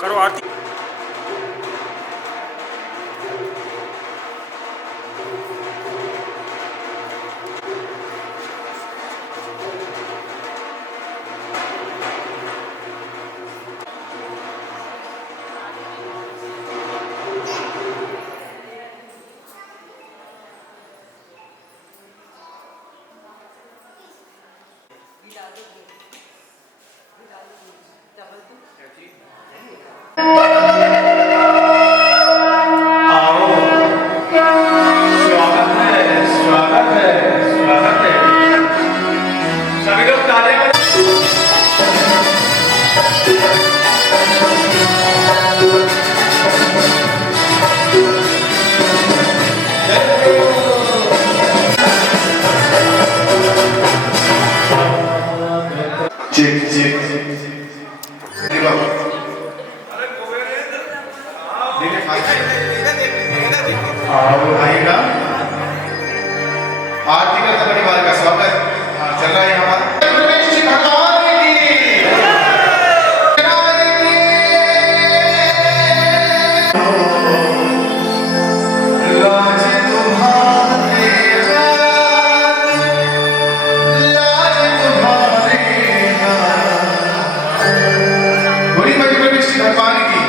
करो आरती। आरती का परिवार का स्वागत चल रहा है यहाँ गणेश जी भगवान की लाज तुम्हारे बोली भाई गणेश जी भगवान की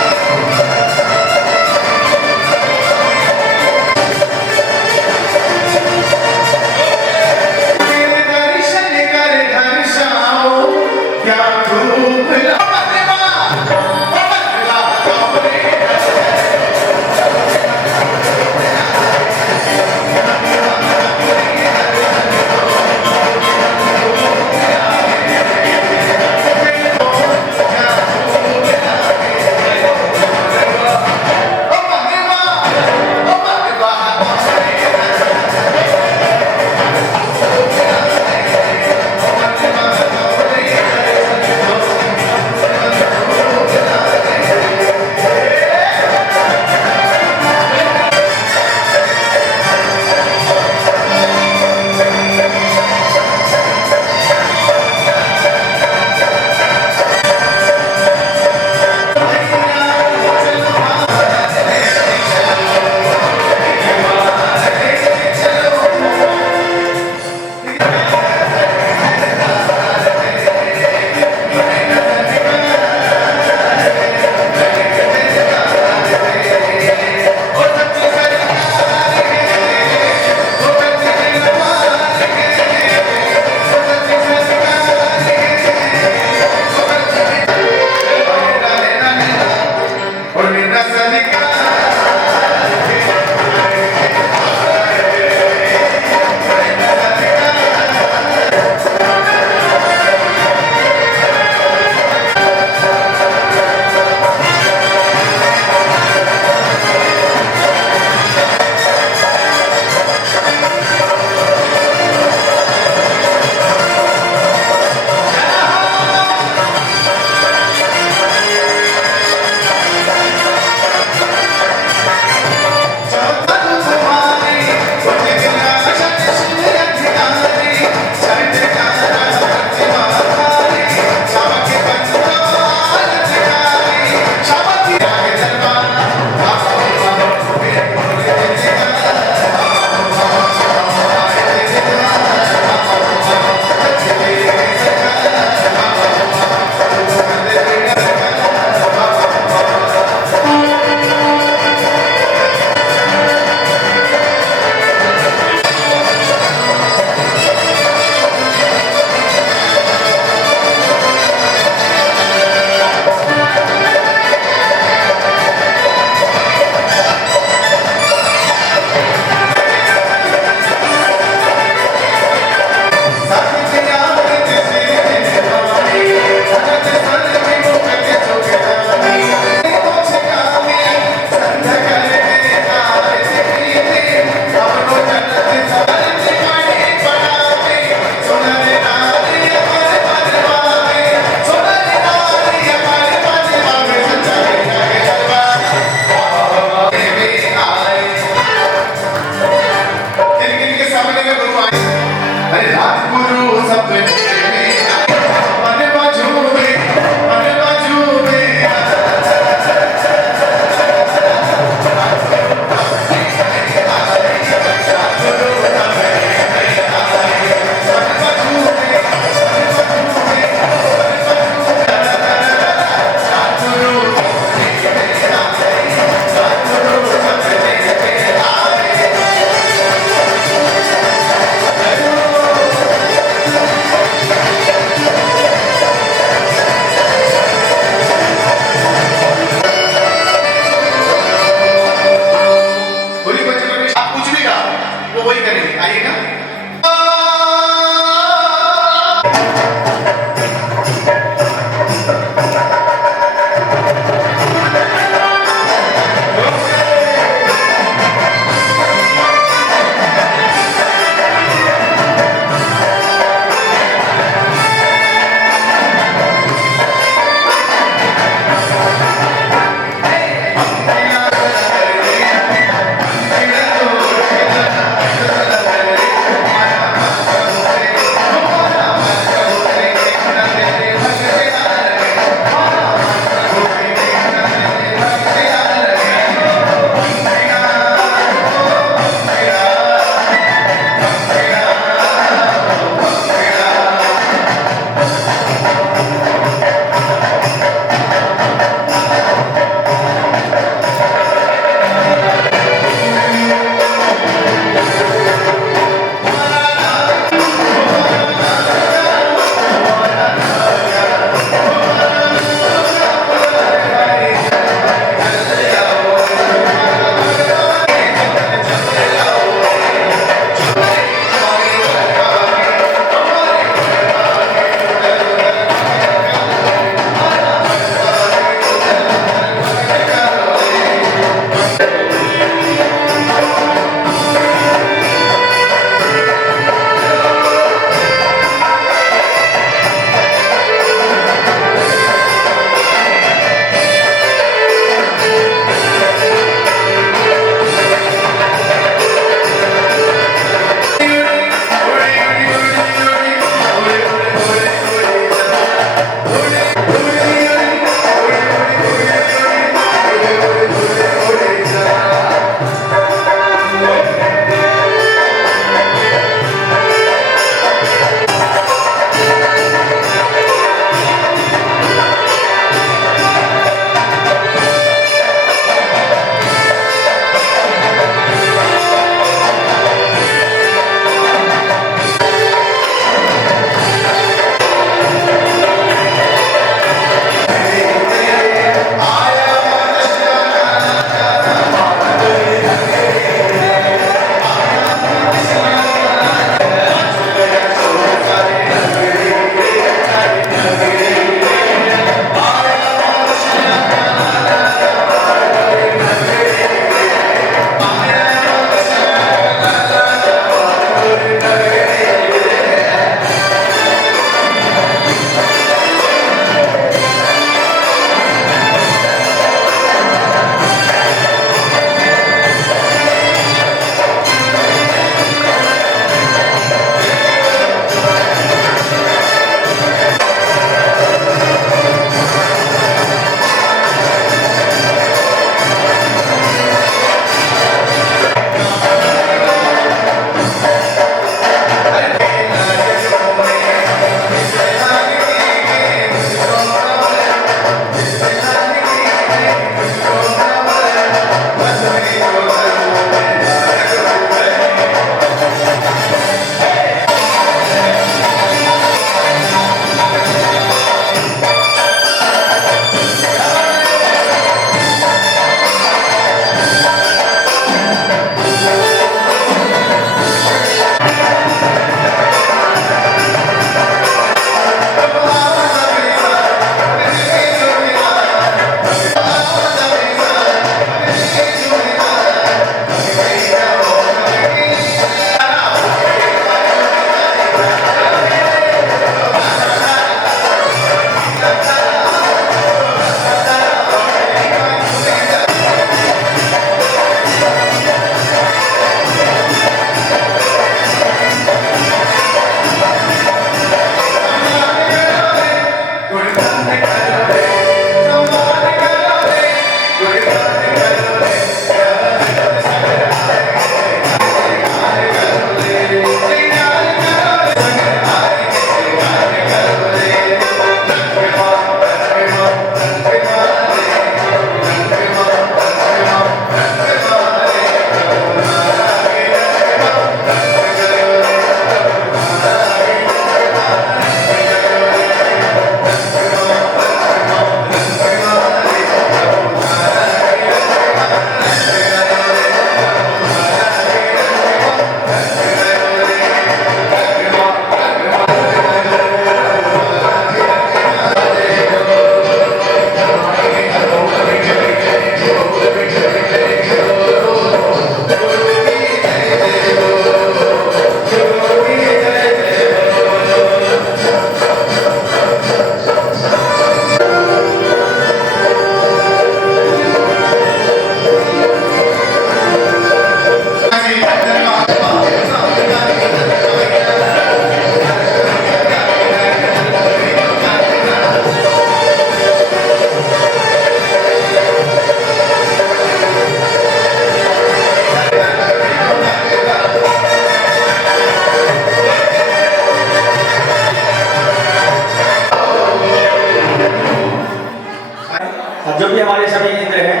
हमारे सभी इंद्र हैं,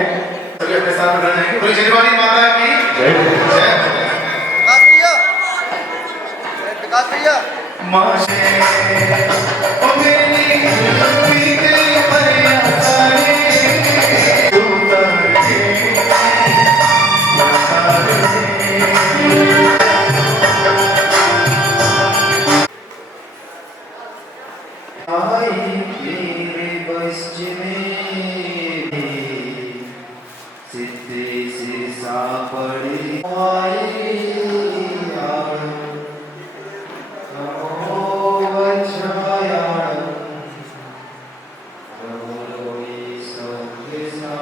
सभी अपने साथ में रहना है। बोलिए जयवाणी माता की जय। विकास भैया, विकास भैया। माशे ओ मेरी पीते परिया सारे तू तारे आई मेरे बस में सिद्धे से सापड़े आई यार नमो वज्रायाण रघुरोई संदेशा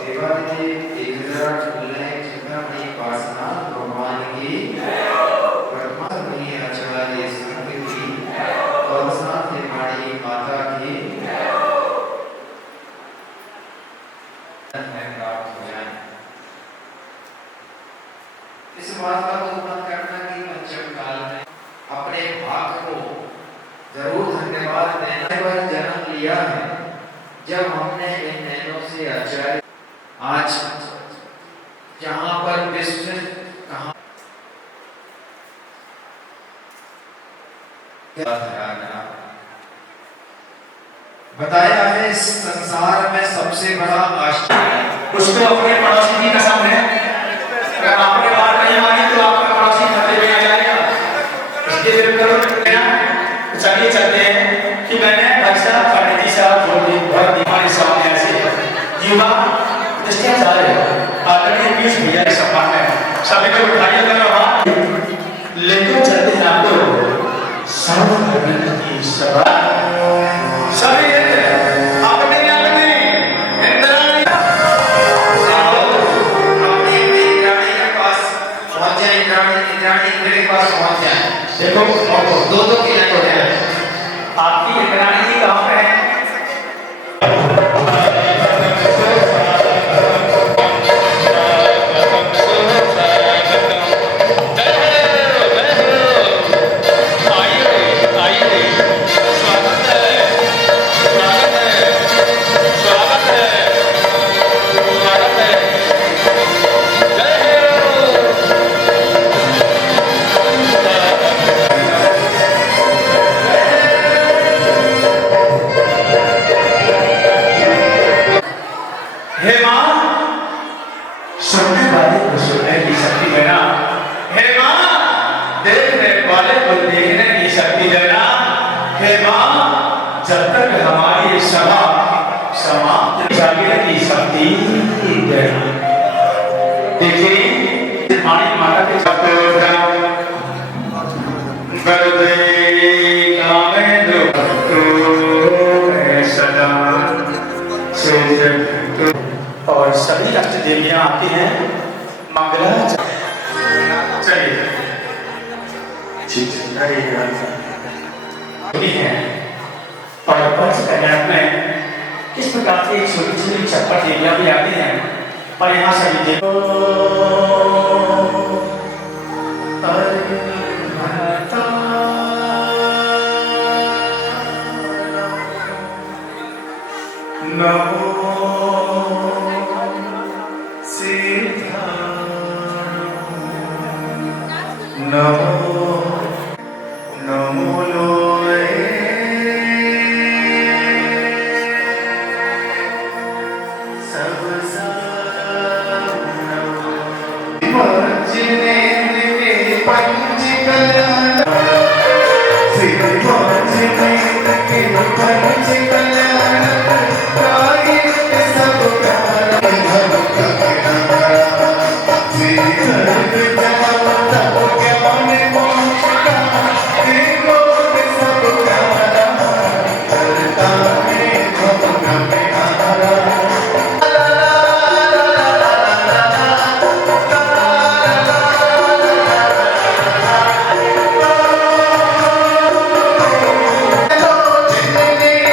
देवादेव दिग्गज उल्लेख अपनी उपासना भगवान की परमात्मा आचार्य संत की और साथ ही हमारी माता की प्राप्त हो जाए। इस बात का अनुमान करना कि पंचम काल में अपने भाग को जरूर धन्यवाद देने पर जन्म लिया है, जब हमने इन नैनों से आचार्य आज जहां पर विश्व कहां बताया है इस संसार में सबसे बड़ा आश्चर्य उसको अपने पड़ोसी की कसम है, अगर आपने बात नहीं मानी तो आपका पड़ोसी खतरे में आ जाएगा। इसलिए फिर करो चलिए चलते हैं कि मैंने भाई साहब पंडित जी साहब बहुत हमारे सामने ऐसे युवा भ्रष्टाचार आदरणीय पीयूष भैया के सम्मान में सभी को उठाइए करो हाथ लेकर चलते हैं आपको सर्वधर्म की सभा। सभी देखो दो की लाइन हो जाए। आपकी इंद्राणी जी कहाँ पे है? हे माँ, सुनने वाले को सुनने की शक्ति देना। हे माँ, देखने वाले को देखने की शक्ति देना। हे माँ, जब तक हमारी सभा समाप्त जागने की शक्ति देना। देखिए मानी माता के और सभी अष्ट देवियां आती हैं मंगला। चलिए और पंच कन्या में किस प्रकार की छोटी छोटी चप्पट देवियां भी आती हैं, और यहाँ सभी देखो नमो सीता नमो नमो लोए सब जिने पंच कल्याण पंच कल्याण सब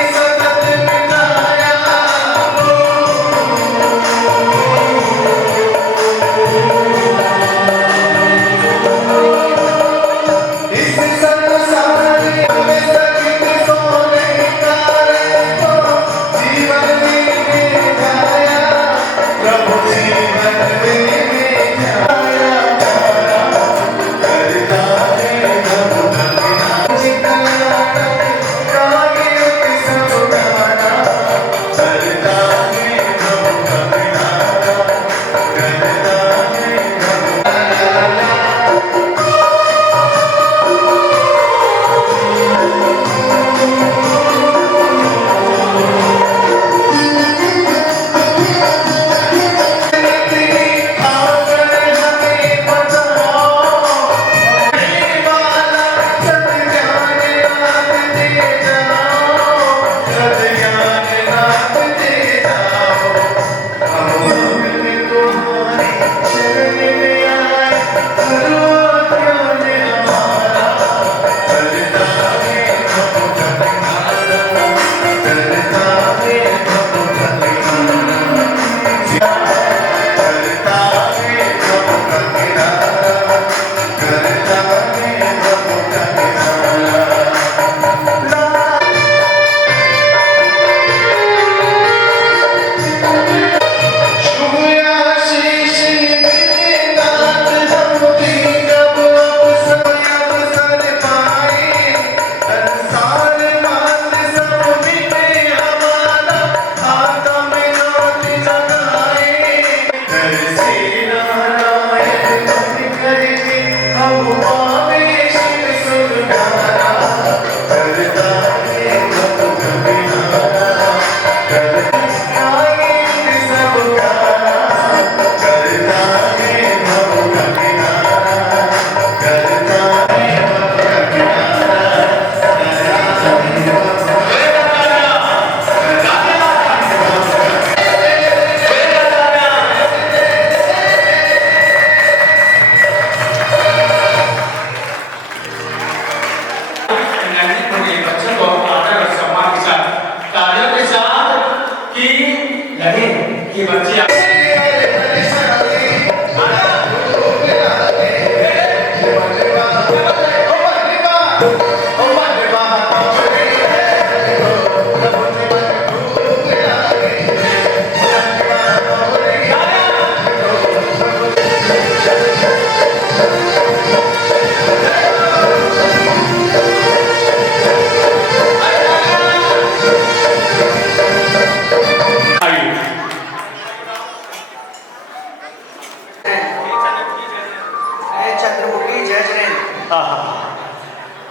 सदा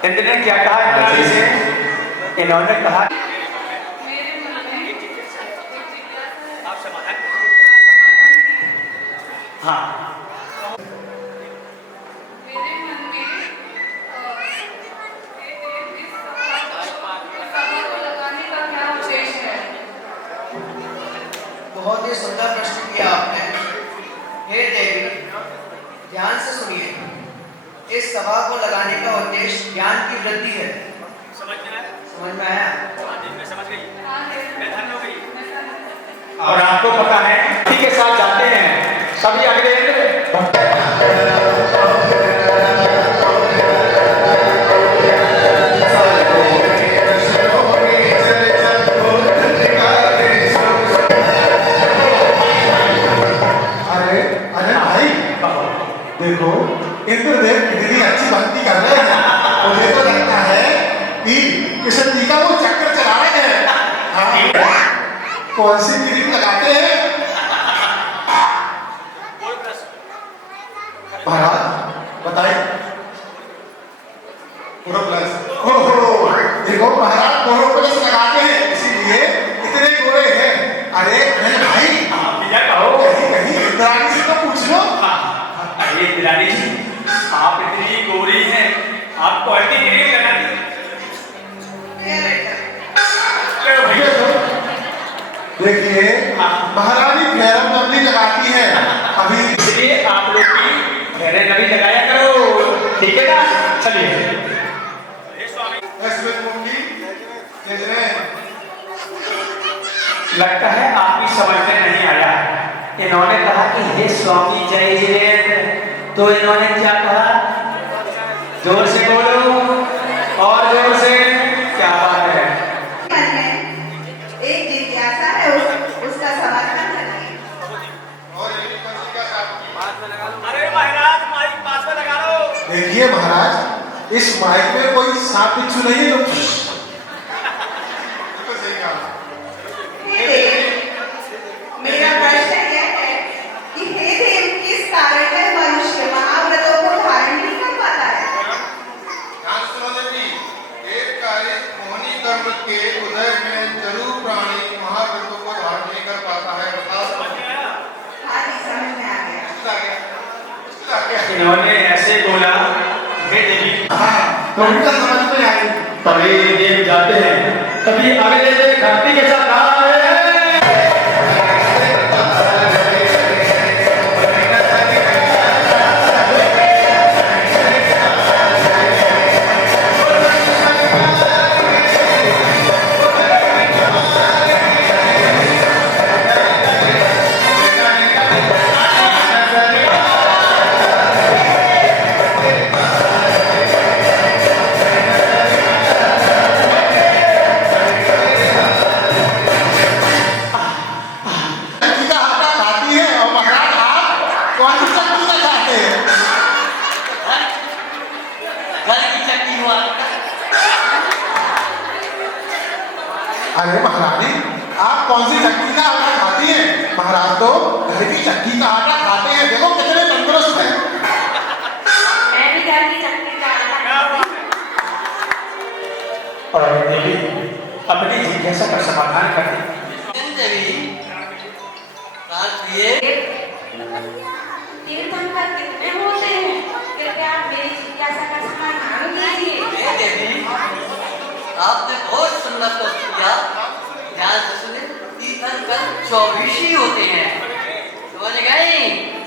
इन्होंने क्या कहा इमरान से? इन्होंने कहा आप समाधान हाँ मेरे मन में इस सभा को लगाने का क्या उद्देश्य है? बहुत ही सुंदर प्रश्न किया आपने। हे देवी, ध्यान से सुनिए। इस सभा को लगाने का उद्देश्य ज्ञान की वृद्धि है। समझ में आया? समझ गई हाँ देवी, मैं धन्य हो गई। मैं समझ गई। और आपको पता है इसी के साथ जाते हैं सभी अगले अरे अरे भाई देखो इंद्रदेव कितनी अच्छी भक्ति कर रहे हैं। मुझे तो लगता है कि कृष्ण जी का वो चक्कर चला रहे हैं। हाँ, कौन सी क्रीम लगाते हैं महाराज बताइए। प्लस ओहो देखो महाराज प्लस लगाते हैं इसीलिए इतने गोरे हैं। अरे अरे भाई कहो कहीं कहीं इंद्राणी से तो पूछ लो। अरे इंद्राणी जी आप इतनी गोरी हैं आप क्वालिटी क्रीम लगाती भैया तो देखिए महारानी फेरम लवली लगाती है अभी। इसलिए आप लोग की फेरे नवी लगाया करो ठीक है ना। चलिए लगता है आपकी समझ में नहीं आया। इन्होंने कहा कि हे स्वामी जय जिनेन्द्र तो इन्होंने क्या कहा? जोर से बोलो और जोर से। क्या बात है? मन में एक जिज्ञासा है उसका समाधान करिए। अरे महाराज माइक पास में लगा लो। देखिए महाराज इस माइक में कोई सांप बिच्छू नहीं है तो हे देव, मेरा प्रश्न यह है कि हे देव किस कारण है मनुष्य महाव्रतों को धारण नहीं कर पाता है? एक कार्य मोहनी कर्म के उदय में जरूर प्राणी महाव्रतों को धारण नहीं कर पाता है। बताओ समझ में आया? हाँ जी, समझ में आ गया। इन्होंने ऐसे बोला हे देवी तो उनका समझ में आई। तभी देव जाते हैं तभी अगले देव घंटी के साथ आ रहे हैं। चक्की का आटा खाती है और महाराज आप कौन सी चक्की का खाते हैं? घर की चक्की हुआ। अरे महारानी आप कौन सी चक्की का आटा खाती हैं? महाराज तो घर की चक्की का आटा खाते हैं। देखो कितने तंदुरुस्त हैं। मैं भी घर की चक्की का आटा खाती हूँ। और देवी अपनी जिज्ञासा का समाधान करती तीर्थंकर कितने होते हैं? कृपया आप मेरी जिज्ञासा का समाधान दीजिए। आपने बहुत सुंदर प्रश्न किया। ध्यान से सुने। तीर्थंकर 24 ही होते हैं। समझ गए?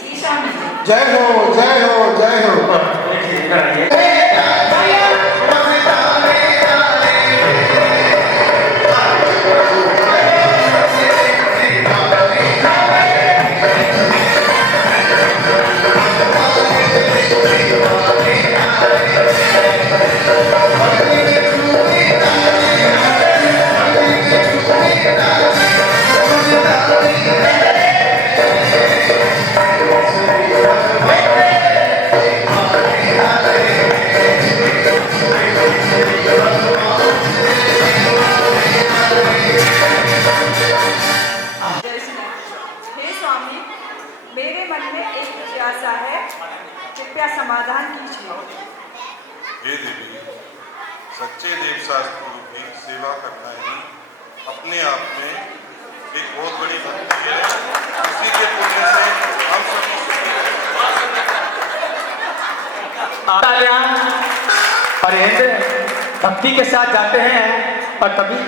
जी स्वामी जी। जय हो जय हो जय हो। Hare हे देवी, सच्चे देव शास्त्र की सेवा करना ही अपने आप में एक बहुत बड़ी भक्ति है। उसी के पुण्य से हम सभी सुखी हैं। और हिंद भक्ति के साथ जाते हैं और कभी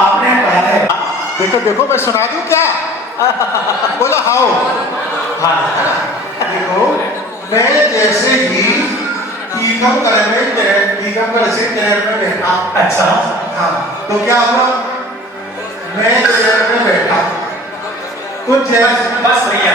आपने कहा है। देखो देखो मैं सुना दूं क्या? बोलो हाओ। हाँ देखो मैं जैसे ही टीकमगढ़ से ट्रेन में बैठा। अच्छा हाँ तो क्या हुआ? मैं ट्रेन में बैठा तो जैसे बस भैया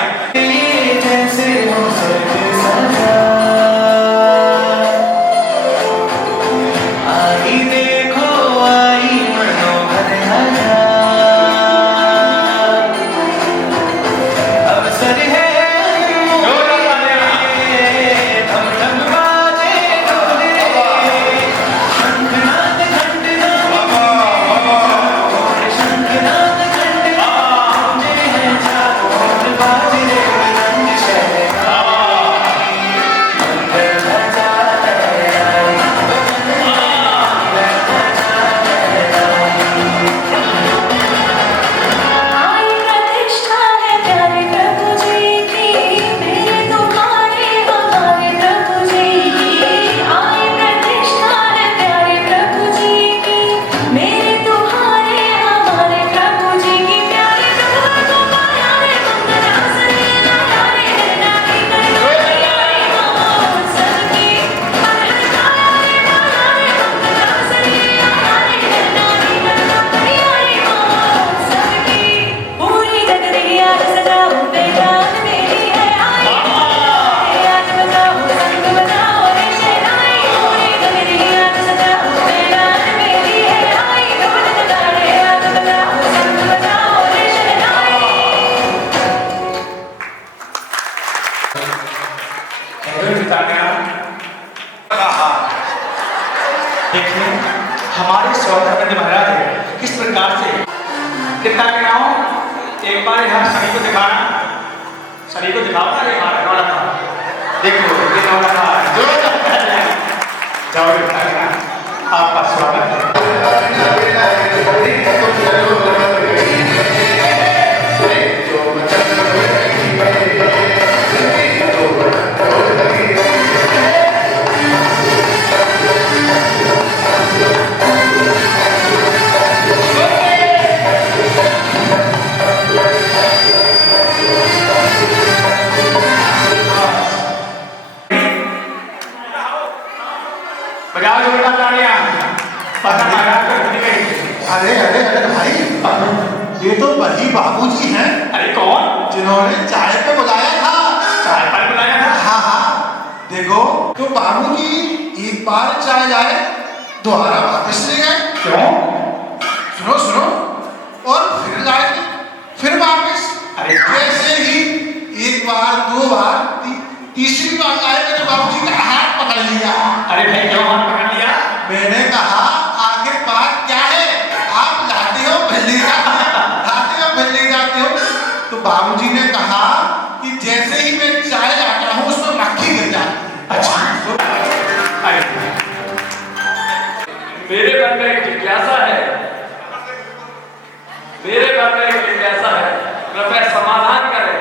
देखिए हमारे स्वागत महाराज किस प्रकार से कितना कराओ। एक बार यहाँ शरीर को दिखाना, शरीर को दिखाओ ना। ये हाथ वाला था, देखो ये वाला था जो जाओ आपका स्वागत है। अरे अरे अरे भाई, ये तो वही बाबूजी हैं। अरे कौन? जिन्होंने चाय पे बुलाया था। चाय पर बुलाया था? हाँ हाँ देखो तो बाबूजी एक बार चाय लाए, दोबारा वापस ले गए। क्यों? सुनो सुनो, और फिर लाए, फिर वापस। अरे जैसे ही एक बार दो बार तीसरी बार आए, मैंने बाबूजी का हाथ पकड़ लिया। अरे भाई क्यों हाथ पकड़ लिया? मैंने कहा आखिर बात क्या है? आप लाते हो बिल्ली जाते हो। तो बाबूजी ने कहा कि जैसे ही मैं चाय लाता हूँ उसमें मक्खी गिर जाती। अच्छा मेरे मन में एक जिज्ञासा है, कृपया समाधान करें।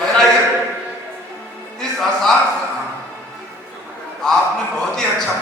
बताइए। इस आसार से आपने बहुत ही अच्छा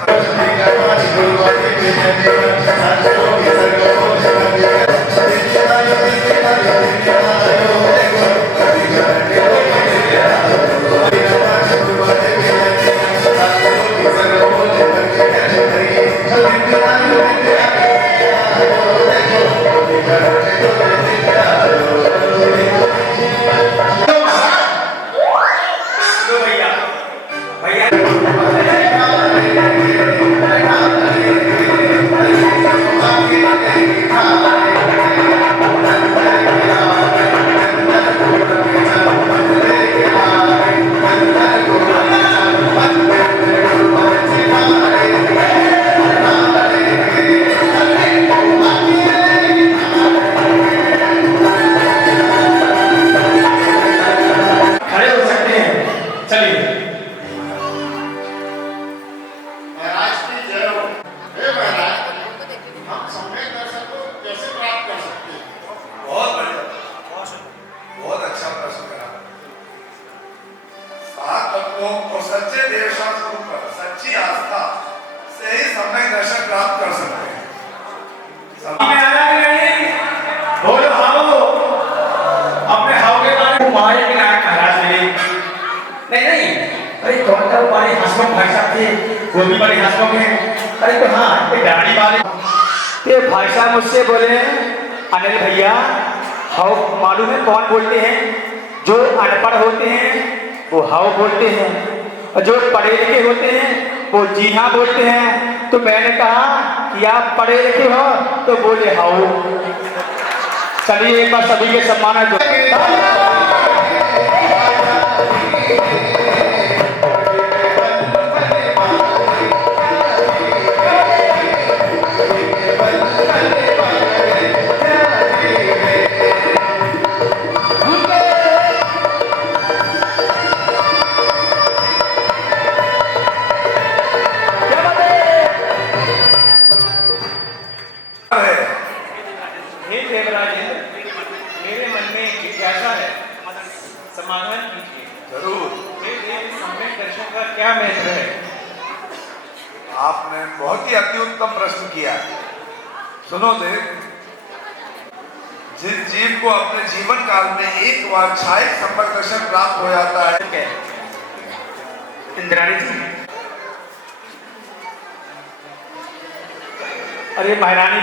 को और सच्चे देवशास्त्र गुरु पर सच्ची आस्था से ही सम्यक दर्शन प्राप्त कर सकते हैं। बोलो हाओ, अपने हाओ के बारे में मारे के नाम महाराज मेरे नहीं, अरे कौन था हमारे हसमुख भाई साहब थे, वो भी बड़े हसमुख हैं। अरे तो हाँ, ये दाढ़ी वाले ये भाई साहब मुझसे बोले, अनिल भैया हाओ मालूम है कौन बोलते हैं? जो अनपढ़ होते हैं वो हाओ बोलते हैं, और जो पढ़े लिखे होते हैं वो जी हाँ बोलते हैं। तो मैंने कहा कि आप पढ़े लिखे हो, तो बोले हाओ। चलिए एक बार सभी के सम्मान दो। मेरे मन में जिज्ञासा है, समाधान कीजिए। जरूर। सम्यक दर्शन का क्या महत्व है? आपने बहुत ही अति उत्तम प्रश्न किया। सुनो देव, जिस जीव को अपने जीवन काल में एक बार छायक सम्यक दर्शन प्राप्त हो जाता है, इंद्राणी जी, अरे महारानी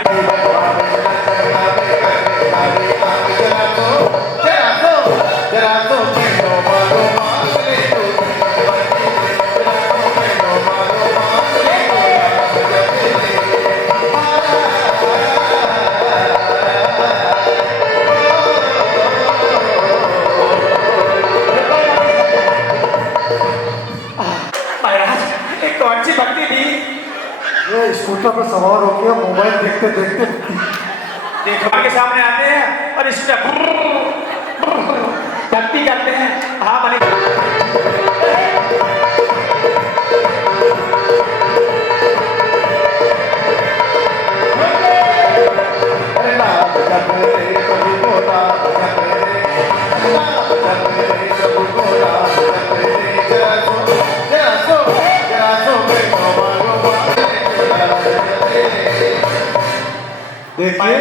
कौन सी भक्ति थी? ये स्कूटर पर सवार होकर मोबाइल देखते देखते देखभाल के सामने आते हैं और इस भक्ति करते हैं। हाँ बने देखिए,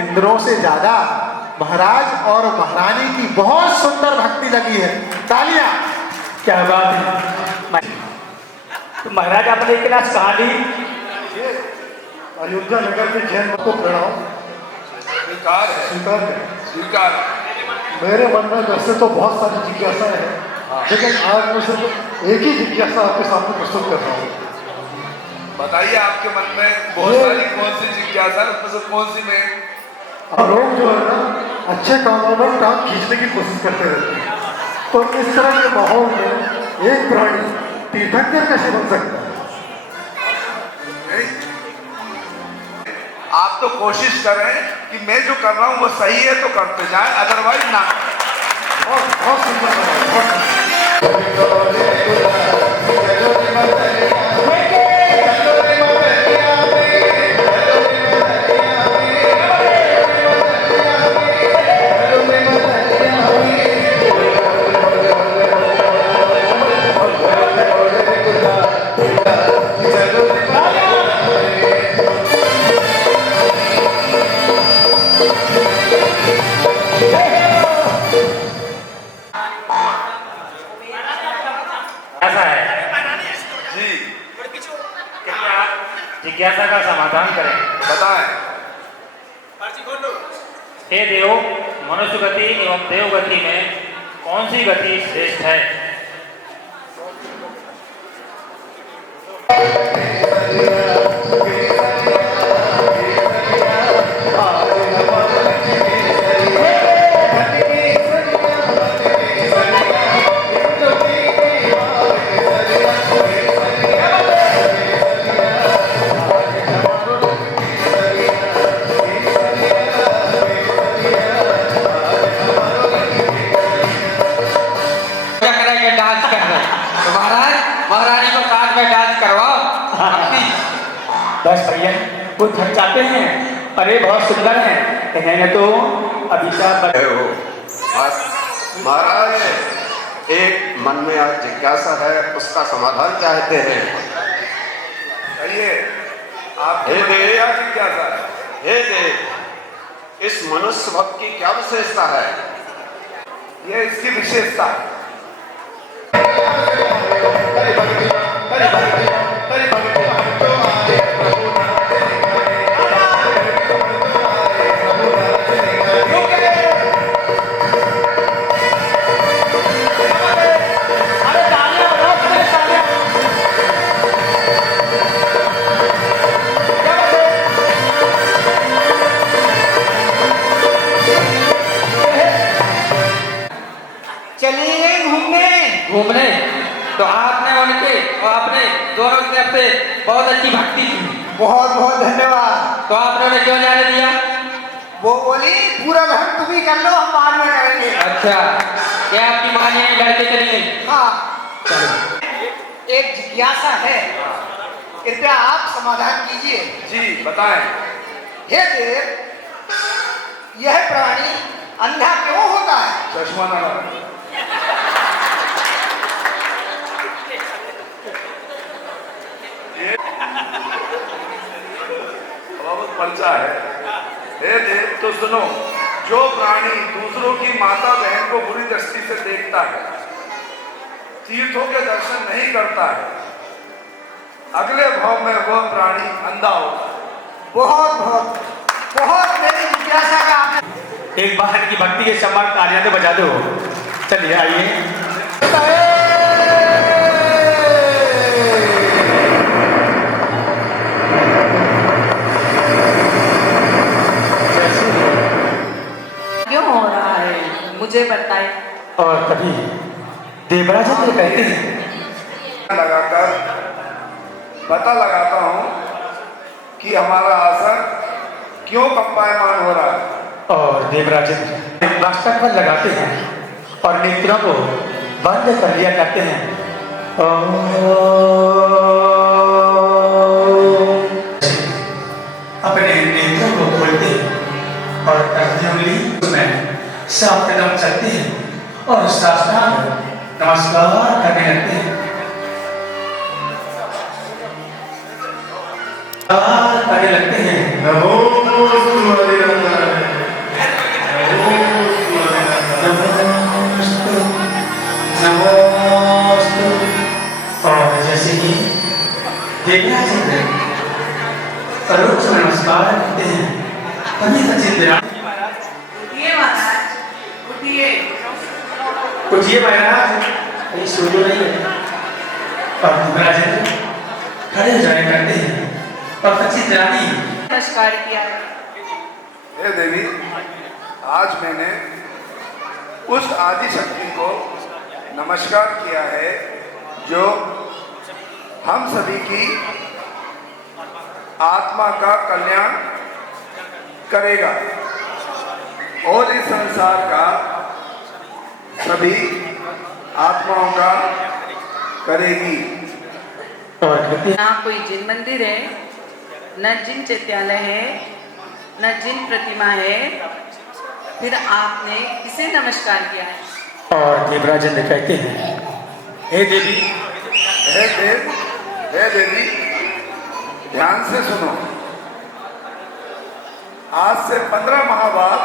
इंद्रों से ज्यादा महाराज और महारानी की बहुत सुंदर भक्ति लगी है। तालियां। क्या बात है? तो महाराज आपने एक क्लास कहा दी? अयोध्या नगर के जैन मत को प्रणाम। स्वीकार है, स्वीकार है। स्वीकार। मेरे मन में वैसे तो बहुत सारी जिज्ञासा है, लेकिन आज मैं सिर्फ एक ही जिज्ञासा आपके सामने प्रस्तुत कर रहा हूँ। बताइए आपके मन में बहुत सारी कौन सी जिज्ञासा, उसमें से कौन सी में? लोग जो है ना अच्छे कामों में टांग खींचने की कोशिश करते रहते हैं, तो इस तरह के माहौल में एक प्राणी तीर्थंकर कैसे बन सकता है? आप तो कोशिश करें कि मैं जो कर रहा हूँ वो सही है तो करते जाए, अदरवाइज ना। बहुत सुंदर जिज्ञासा का समाधान करें। बताएं। हे देव, मनुष्य गति एवं देव गति में कौन सी गति श्रेष्ठ है? बस भैया वो थक जाते हैं। अरे बहुत सुंदर है, तो अभी का महाराज एक मन में आज जिज्ञासा है, उसका समाधान चाहते हैं। कहिए, आप हे देव, क्या जिज्ञासा है? हे देव, इस मनुष्य भक्त की क्या विशेषता है? ये इसकी विशेषता है। चलिए घूमने तो आपने उनके और अपने दोनों की तरफ से बहुत अच्छी भक्ति की। बहुत बहुत धन्यवाद। तो आपने उन्हें क्यों जाने दिया? वो बोली पूरा घर तुम ही कर लो, हम बाद में करेंगे। अच्छा, क्या आपकी माँ ने लड़के चली गई? हाँ, एक जिज्ञासा है, कृपया आप समाधान कीजिए। जी बताएं। हे देव, यह प्राणी अंधा क्यों होता है? चश्मा ना लगा। बहुत पर्चा है। हे देव, तो सुनो, जो प्राणी दूसरों की माता बहन को बुरी दृष्टि से देखता है, तीर्थों के दर्शन नहीं करता है, अगले भाव में वह प्राणी अंधा होता है। बहुत बहुत बहुत मेरी जिज्ञासा का आपने एक बार की भक्ति के सम्मान कार्य तो बजा दो। चलिए आइए। क्यों हो रहा है मुझे बताए। और कभी देवराज तो कहते हैं लगाकर पता लगाता हूँ कि हमारा आसन क्यों कंपायमान हो रहा है। और देवराज प्लास्टर पर लगाते हैं और नेत्रों को बंद कर लिया करते हैं। अपने नेत्रों को खोलते हैं और दाहिनी उंगली में साफ कदम चलते हैं और साष्टांग नमस्कार करने लगते हैं। करने लगते हैं। और जैसे ही देवराज परोक्ष नमस्कार करते हैं, तभी उठिए महाराज, उठिए। उठिए महाराज, कहीं सोचो नहीं है। और देवराज खड़े हो जाया करते हैं और सचित रानी नमस्कार किया। हे देवी, आज मैंने उस आदि शक्ति को नमस्कार किया है जो हम सभी की आत्मा का कल्याण करेगा और इस संसार का सभी आत्माओं का करेगी। ना कोई जिन मंदिर है, न जिन चैत्यालय है, न जिन प्रतिमा है, फिर आपने किसे नमस्कार किया है? और देवराजेंद्र कहते हैं, हे देवी, हे देव, हे देवी, ध्यान से सुनो। आज से 15 माह बाद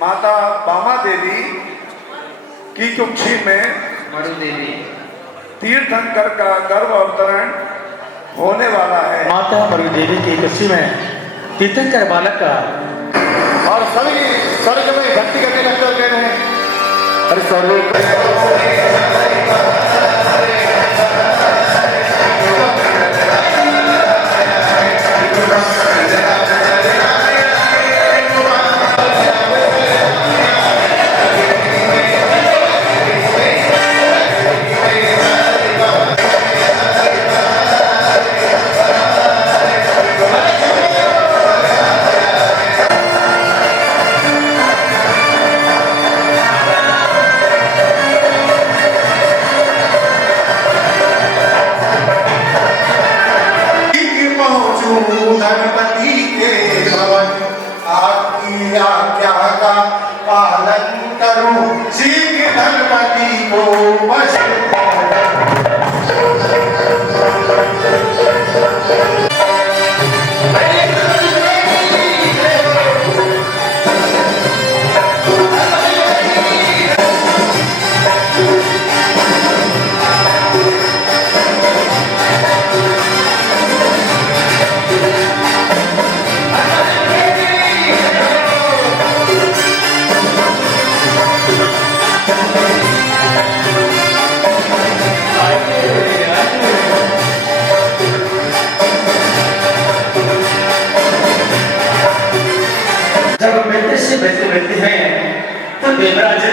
माता बामा देवी की कुक्षी में मरु देवी तीर्थंकर का गर्भ अवतरण होने वाला है। माता मरु देवी की कुक्षी में तीर्थंकर बालक का और सभी स्वर्ग में भक्ति करने लगते हैं। अरे करूं सीख धनपति को वश जब मित्र से मिलते हैं तो देवराज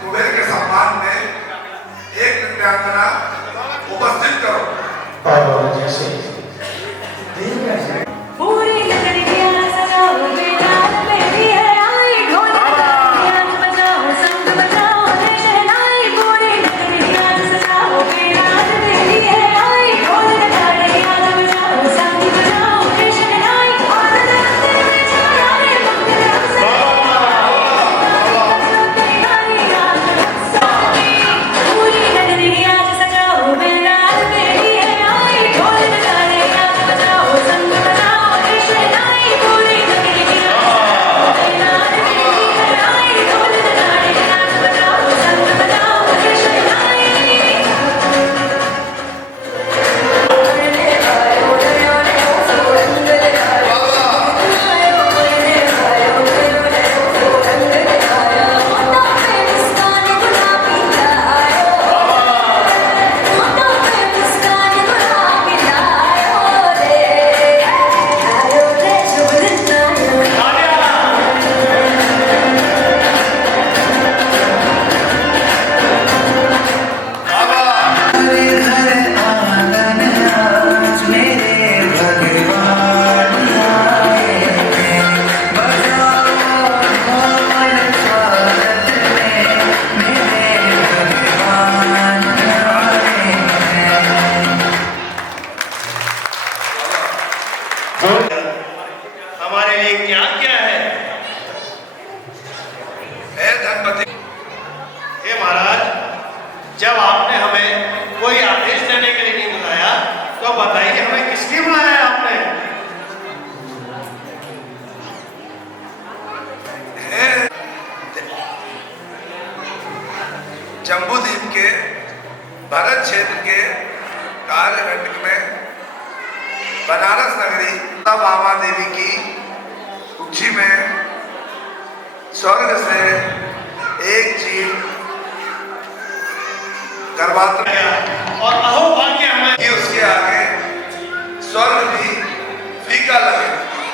कुबेर के सम्मान में एक नृत्यांगना उपस्थित करो। और जैसे पूरी लकड़ियां सजाओ बेटा मेरी है आई ढोल बजाओ संग बजाओ जय शहनाई पूरी लकड़ियां सजाओ बेटा मेरी है आई ढोल बजाओ संग बजाओ जय शहनाई और रास्ते में चलाए पूरी लकड़ियां सजाओ बेटा मेरी है आई ढोल बजाओ संग बजाओ जय शहनाई पूरी लकड़ियां बजाओ संग बजाओ जय शहनाई हमारे लिए क्या क्या है? हे धनपति, हे महाराज, जब आपने हमें कोई आदेश देने के लिए नहीं बुलाया तो बताइए हमें किस लिए बुलाया है आपने? हे जम्बूद्वीप के भरत क्षेत्र के कार्यघंटक में बनारस नगरी मामा देवी की कुक्षी में स्वर्ग से एक जीव गर्भात और अहो भाग्य हमें कि उसके आगे स्वर्ग भी फीका लगे।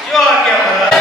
क्यों आ गया महाराज?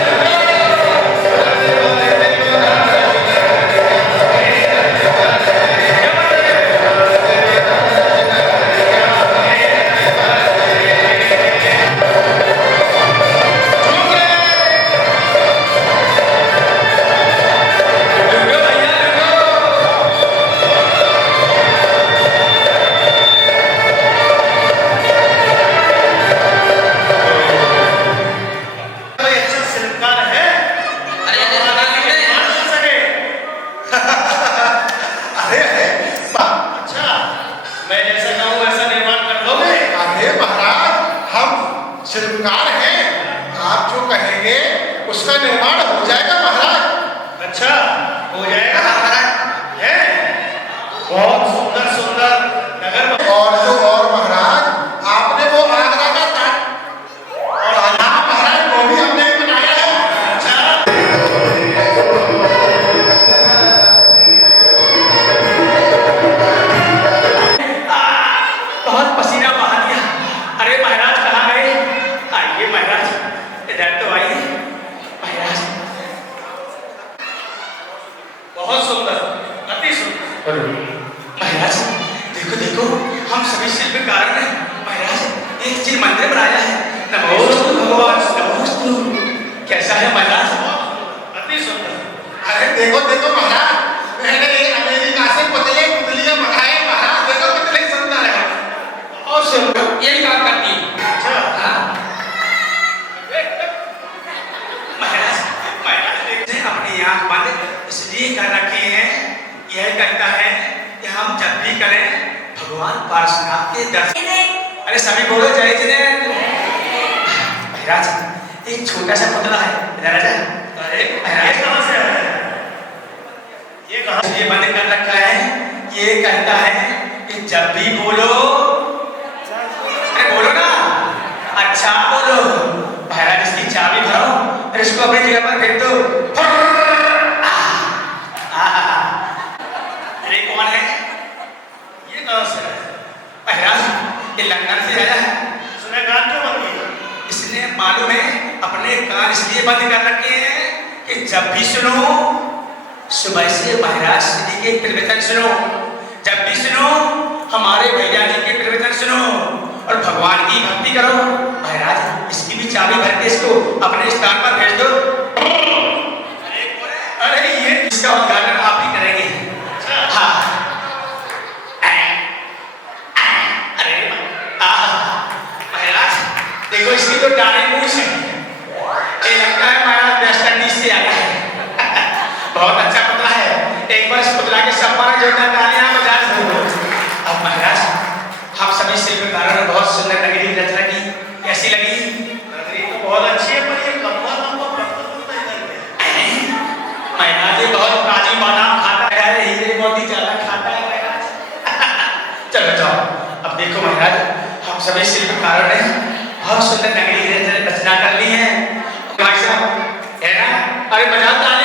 शिल्पकार हैं, आप जो कहेंगे उसका निर्माण हो जाएगा महाराज। अच्छा, हो जाएगा महाराज। है बहुत सुंदर सुंदर नगर और महाराज आपने वो आगरा का ताज और हाँ महाराज वो भी हमने ही बनाया है। अच्छा, बहुत पसीना बहा दिया। अरे महाराज कहाँ गए? आइए महाराज, इधर तो आइए महाराज। बहुत सुंदर, अति सुंदर। महाराज देखो देखो, हम सभी शिल्पकार ने महाराज एक चीज मंदिर बनाया है। देखो देखो महाराज, मैंने ये अमेरिका से पुतले पुतलियां मंगाए महाराज, देखो कितने सुंदर है। और सुन यही काम करती है। अच्छा हाँ। महाराज देखते हैं अपनी आंख बंद इसलिए कर रखी है, यह कहता है कि हम जब भी करें भगवान पार्श्वनाथ के दर्शन। अरे सभी बोलो जय जिनेन्द्र। महाराज एक छोटा सा पुतला है राजा। अरे महाराज ये कहाँ से ये बंद कर रखा है, ये कहता है कि जब भी बोलो, अरे बोलो ना, अच्छा बोलो। महाराज इसकी चाबी भरो और इसको अपनी जगह पर फेंक दो। अरे कौन है ये? कौन सा है? महाराज ये लंदन से आया है। सुने कान क्यों बंद किए? इसने मालूम है अपने कान इसलिए बंद कर रखे हैं कि जब भी सुनो सुबह से महाराज श्री के प्रवचन सुनो, जब भी सुनो हमारे भैया जी के प्रवचन सुनो और भगवान की भक्ति करो। महाराज इसकी भी चाबी भर के इसको अपने स्थान पर भेज दो। अरे ये इसका उद्घाटन आप ही करेंगे। हाँ अरे महाराज देखो इसकी तो डाले मूछ है, ये लगता है महाराज वेस्ट इंडीज से आया है। बहुत अच्छा पुतला है, एक बार इस पुतला के सम्मान जोड़ना तालियां बजा दो। अब महाराज हम सभी शिल्पकारों ने बहुत सुंदर नगरी की रचना की, कैसी लगी? नगरी तो बहुत अच्छी है, पर ये लंबा लंबा पत्थर होता है इधर में। महाराज ये बहुत काजू बादाम खाता है, हीरे मोती ज्यादा खाता है महाराज। चलो जाओ। अब देखो महाराज हम सभी शिल्पकारों ने बहुत सुंदर नगरी की रचना कर ली है। भाई साहब है ना? अरे बजाओ ताली।